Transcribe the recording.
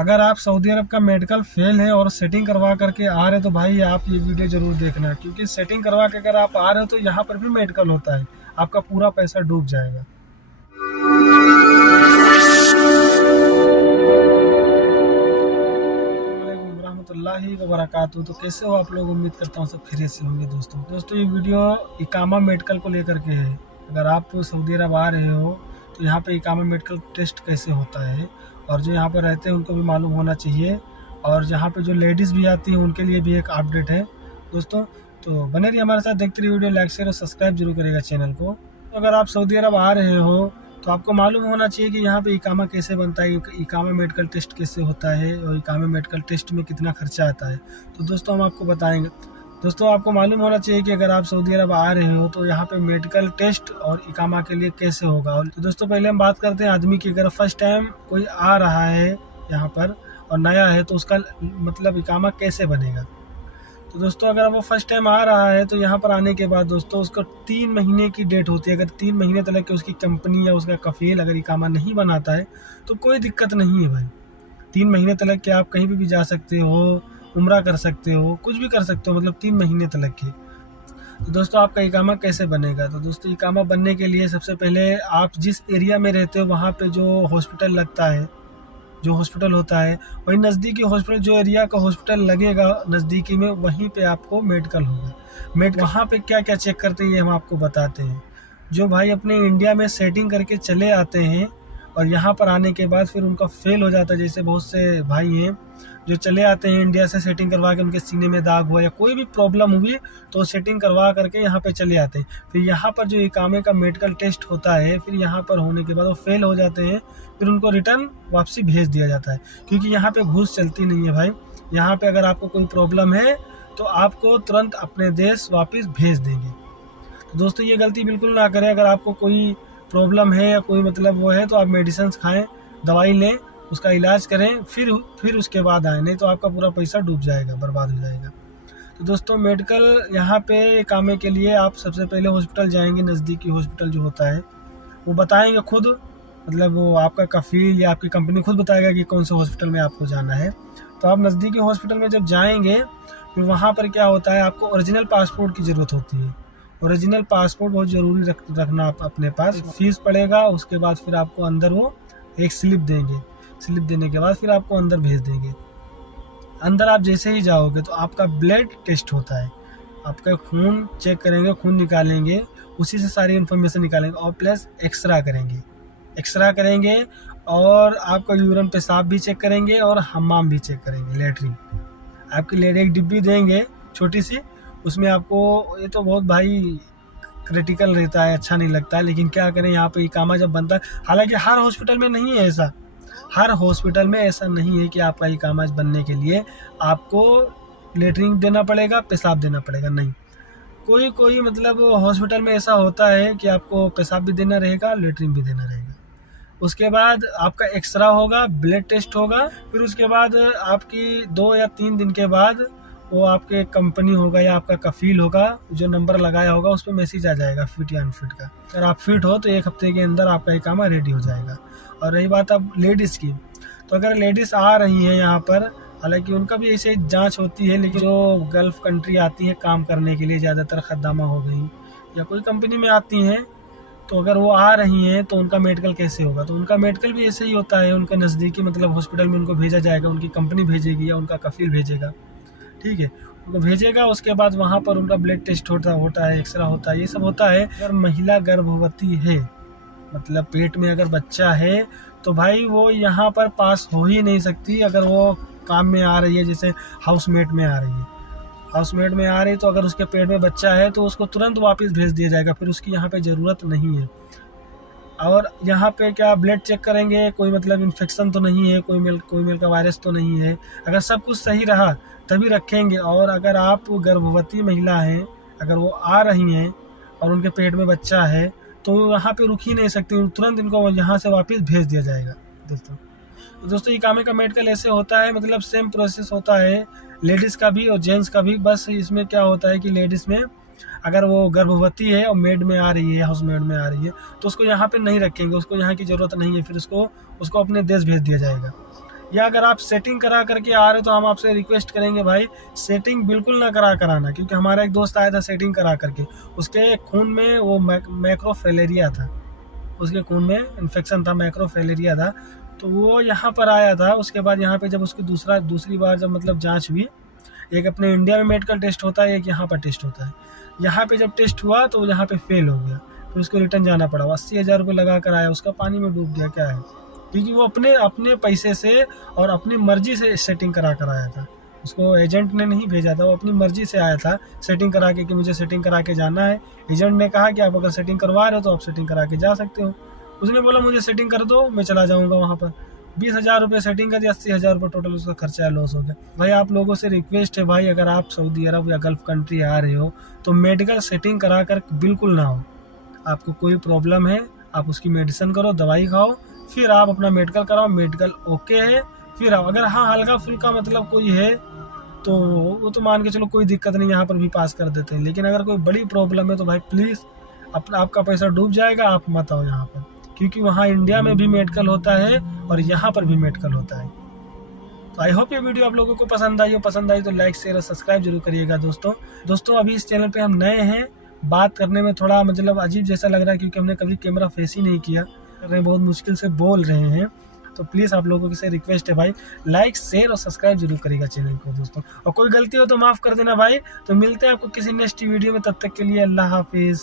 अगर आप सऊदी अरब का मेडिकल फेल है और सेटिंग करवा करके आ रहे हैं तो भाई आप ये वीडियो जरूर देखना, क्योंकि सेटिंग करवा के अगर आप आ रहे हो तो यहाँ पर भी मेडिकल होता है, आपका पूरा पैसा डूब जाएगा। रहमतुल्लाहि व बरकातहू। तो कैसे हो आप लोग, उम्मीद करता हूँ सब खैरियत से होंगे। दोस्तों ये वीडियो इकामा मेडिकल को लेकर के है। अगर आप सऊदी अरब आ रहे हो तो यहाँ पे इकामा मेडिकल टेस्ट कैसे होता है, और जो यहाँ पर रहते हैं उनको भी मालूम होना चाहिए, और जहाँ पे जो लेडीज़ भी आती हैं उनके लिए भी एक अपडेट है दोस्तों। तो बने रहिए हमारे साथ, देखते रहिए वीडियो, लाइक शेयर और सब्सक्राइब जरूर करेगा चैनल को। तो अगर आप सऊदी अरब आ रहे हो तो आपको मालूम होना चाहिए कि यहाँ पे इकामा कैसे बनता है, इकामा मेडिकल टेस्ट कैसे होता है, और इकामा मेडिकल टेस्ट में कितना खर्चा आता है। तो दोस्तों हम आपको बताएंगे। दोस्तों आपको मालूम होना चाहिए कि अगर आप सऊदी अरब आ रहे हो तो यहाँ पे मेडिकल टेस्ट और इकामा के लिए कैसे होगा। तो दोस्तों पहले हम बात करते हैं आदमी की। अगर फर्स्ट टाइम कोई आ रहा है यहाँ पर और नया है तो उसका मतलब इकामा कैसे बनेगा। तो दोस्तों अगर वो फर्स्ट टाइम आ रहा है तो यहाँ पर आने के बाद दोस्तों उसको 3 महीने की डेट होती है। अगर 3 महीने तक के उसकी कंपनी या उसका कफील अगर इकामा नहीं बनाता है तो कोई दिक्कत नहीं है भाई। 3 महीने तक के आप कहीं भी जा सकते हो, उम्रा कर सकते हो, कुछ भी कर सकते हो, मतलब 3 महीने तक के। तो दोस्तों आपका इकामा कैसे बनेगा। तो दोस्तों इकामा बनने के लिए सबसे पहले आप जिस एरिया में रहते हो वहाँ पे जो हॉस्पिटल लगता है, जो हॉस्पिटल होता है, वही नज़दीकी हॉस्पिटल, जो एरिया का हॉस्पिटल लगेगा नज़दीकी में, वहीं पे आपको मेडिकल होगा। वहाँ पे क्या क्या चेक करते हैं ये हम आपको बताते हैं। जो भाई अपने इंडिया में सेटिंग करके चले आते हैं और यहाँ पर आने के बाद फिर उनका फेल हो जाता है, जैसे बहुत से भाई हैं जो चले आते हैं इंडिया से सेटिंग करवा के, उनके सीने में दाग हुआ या कोई भी प्रॉब्लम हुई तो सेटिंग करवा करके यहाँ पे चले आते हैं। फिर यहाँ पर जो इकामे का मेडिकल टेस्ट होता है, फिर यहाँ पर होने के बाद वो फेल हो जाते हैं, फिर उनको रिटर्न वापसी भेज दिया जाता है, क्योंकि यहाँ पे घूस चलती नहीं है भाई। यहाँ पे अगर आपको कोई प्रॉब्लम है तो आपको तुरंत अपने देश वापस भेज देंगे। तो दोस्तों ये गलती बिल्कुल ना करें। अगर आपको कोई प्रॉब्लम है या कोई मतलब वो है तो आप मेडिसिन खाएं, दवाई लें, उसका इलाज करें, फिर उसके बाद आए, नहीं तो आपका पूरा पैसा डूब जाएगा, बर्बाद हो जाएगा। तो दोस्तों मेडिकल यहाँ पे इकामे के लिए आप सबसे पहले हॉस्पिटल जाएंगे। नज़दीकी हॉस्पिटल जो होता है वो बताएंगे खुद, मतलब वो आपका कफील या आपकी कंपनी खुद बताएगा कि कौन से हॉस्पिटल में आपको जाना है। तो आप नज़दीकी हॉस्पिटल में जब जाएंगे फिर वहाँ पर क्या होता है, आपको ओरिजिनल पासपोर्ट की ज़रूरत होती है। ओरिजिनल पासपोर्ट बहुत ज़रूरी रखना आप अपने पास। फीस पड़ेगा, उसके बाद फिर आपको अंदर वो एक स्लिप देंगे। स्लिप देने के बाद फिर आपको अंदर भेज देंगे। अंदर आप जैसे ही जाओगे तो आपका ब्लड टेस्ट होता है, आपका खून चेक करेंगे, खून निकालेंगे, उसी से सारी इन्फॉर्मेशन निकालेंगे, और प्लस एक्सरा करेंगे और आपका यूरिन पेशाब भी चेक करेंगे और हमाम भी चेक करेंगे, लेटरिन। आपकी लेडी एक डिब्बी देंगे छोटी सी, उसमें आपको, ये तो बहुत भाई क्रिटिकल रहता है, अच्छा नहीं लगता है, लेकिन क्या करें, यहाँ पे इकामा जब बनता है, हालांकि हर हॉस्पिटल में नहीं है ऐसा, हर हॉस्पिटल में ऐसा नहीं है कि आपका इकामा बनने के लिए आपको लेटरिन देना पड़ेगा, पेशाब देना पड़ेगा, नहीं। कोई मतलब हॉस्पिटल में ऐसा होता है कि आपको पेशाब भी देना रहेगा, लेटरिन भी देना रहेगा। उसके बाद आपका एक्सरा होगा, ब्लड टेस्ट होगा, फिर उसके बाद आपकी 2 या 3 दिन के बाद वो आपके कंपनी होगा या आपका कफील होगा, जो नंबर लगाया होगा उस पर मैसेज आ जाएगा फिट या अनफिट का। अगर आप फिट हो तो 1 हफ्ते के अंदर आपका इकामा रेडी हो जाएगा। और रही बात अब लेडीज़ की, तो अगर लेडीज़ आ रही हैं यहाँ पर, हालांकि उनका भी ऐसे जांच होती है, लेकिन जो गल्फ़ कंट्री आती है काम करने के लिए, ज़्यादातर खद्दामा हो गई या कोई कंपनी में आती हैं, तो अगर वो आ रही हैं तो उनका मेडिकल कैसे होगा। तो उनका मेडिकल भी ऐसे ही होता है, उनका नज़दीकी मतलब हॉस्पिटल में उनको भेजा जाएगा, उनकी कंपनी भेजेगी या उनका कफील भेजेगा, ठीक है, उनको भेजेगा। उसके बाद वहाँ पर उनका ब्लड टेस्ट होता है, एक्सरा होता है, ये सब होता है। अगर महिला गर्भवती है, मतलब पेट में अगर बच्चा है, तो भाई वो यहाँ पर पास हो ही नहीं सकती। अगर वो काम में आ रही है, जैसे हाउसमेट में आ रही है, हाउसमेट में आ रही, तो अगर उसके पेट में बच्चा है तो उसको तुरंत वापस भेज दिया जाएगा, फिर उसकी यहाँ पे ज़रूरत नहीं है। और यहाँ पे क्या ब्लड चेक करेंगे, कोई मतलब इन्फेक्शन तो नहीं है, कोई मेल का वायरस तो नहीं है। अगर सब कुछ सही रहा तभी रखेंगे। और अगर आप गर्भवती महिला हैं, अगर वो आ रही हैं और उनके पेट में बच्चा है, तो यहाँ पे रुक ही नहीं सकती, तुरंत इनको यहाँ से वापस भेज दिया जाएगा। दोस्तों इकामे का मेडिकल ऐसे होता है, मतलब सेम प्रोसेस होता है लेडीज़ का भी और जेंट्स का भी। बस इसमें क्या होता है कि लेडीज़ में अगर वो गर्भवती है और मेड में आ रही है, हाउस मेड में आ रही है, तो उसको यहाँ पे नहीं रखेंगे, उसको यहाँ की ज़रूरत नहीं है, फिर उसको अपने देश भेज दिया जाएगा। या अगर आप सेटिंग करा करके आ रहे हो तो हम आपसे रिक्वेस्ट करेंगे भाई सेटिंग बिल्कुल ना कराना, क्योंकि हमारा एक दोस्त आया था सेटिंग करा करके, उसके खून में वो मैक्रोफिलेरिया था, उसके खून में इन्फेक्शन था, मैक्रोफिलेरिया था। तो वो यहाँ पर आया था, उसके बाद यहाँ पे जब उसकी दूसरी बार जब मतलब जांच हुई, एक अपने इंडिया में मेडिकल टेस्ट होता है, एक यहाँ पर टेस्ट होता है। यहाँ पे जब टेस्ट हुआ तो यहाँ पे फेल हो गया, फिर उसको रिटर्न जाना पड़ा, 80,000 रुपये लगा कर आया, उसका पानी में डूब गया। क्या है, क्योंकि वो अपने अपने पैसे से और अपनी मर्जी से सेटिंग करा कर आया था, उसको एजेंट ने नहीं भेजा था, वो अपनी मर्जी से आया था सेटिंग करा के कि मुझे सेटिंग करा के जाना है। एजेंट ने कहा कि आप अगर सेटिंग करवा रहे हो तो आप सेटिंग करा के जा सकते हो। उसने बोला मुझे सेटिंग कर दो, मैं चला जाऊँगा वहाँ पर। 20,000 रुपये सेटिंग का दिया, 80,000 रुपये टोटल उसका खर्चा है, लॉस हो गया। भाई आप लोगों से रिक्वेस्ट है भाई, अगर आप सऊदी अरब या गल्फ कंट्री आ रहे हो तो मेडिकल सेटिंग करा कर बिल्कुल ना हो। आपको कोई प्रॉब्लम है, आप उसकी मेडिसिन करो, दवाई खाओ, फिर आप अपना मेडिकल कराओ, मेडिकल ओके है फिर आप। अगर हाँ हल्का फुल्का मतलब कोई है तो वो तो मान के चलो कोई दिक्कत नहीं, यहाँ पर भी पास कर देते हैं। लेकिन अगर कोई बड़ी प्रॉब्लम है तो भाई प्लीज़ आपका पैसा डूब जाएगा, आप मत आओ यहाँ पर, क्योंकि वहाँ इंडिया में भी मेडिकल होता है और यहाँ पर भी मेडिकल होता है। तो आई होप ये वीडियो आप लोगों को पसंद आई हो। पसंद आई तो लाइक शेयर और सब्सक्राइब जरूर करिएगा दोस्तों अभी इस चैनल पे हम नए हैं, बात करने में थोड़ा मतलब अजीब जैसा लग रहा है, क्योंकि हमने कभी कैमरा फेस ही नहीं किया, कर रहे हैं बहुत मुश्किल से बोल रहे हैं। तो प्लीज़ आप लोगों से रिक्वेस्ट है भाई, लाइक शेयर और सब्सक्राइब जरूर करिएगा चैनल को दोस्तों, और कोई गलती हो तो माफ़ कर देना भाई। तो मिलते हैं आपको किसी नेक्स्ट वीडियो में, तब तक के लिए अल्लाह हाफिज़।